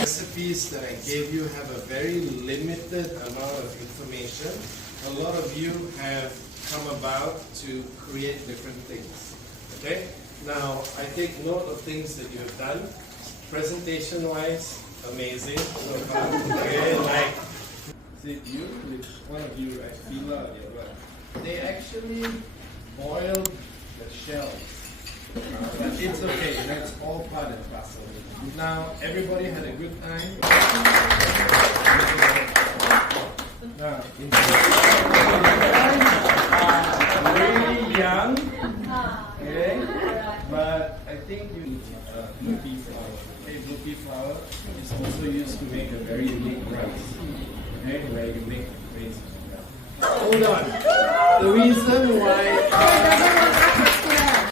Recipes that I gave you have a very limited amount of information. A lot of you have come about to create different things. Okay? Now, I take note of things that you have done. Presentation-wise, amazing. So far. Okay, like, is it you? It's one of you, right? Fila, they actually boiled the shells. But it's okay, that's all part and parcel. Now, everybody had a good time. Now, really young, okay? But I think you need blue pea flour. Okay, blue pea flour is also used to make a very unique rice. Okay, where you make the base. Hold on. The reason why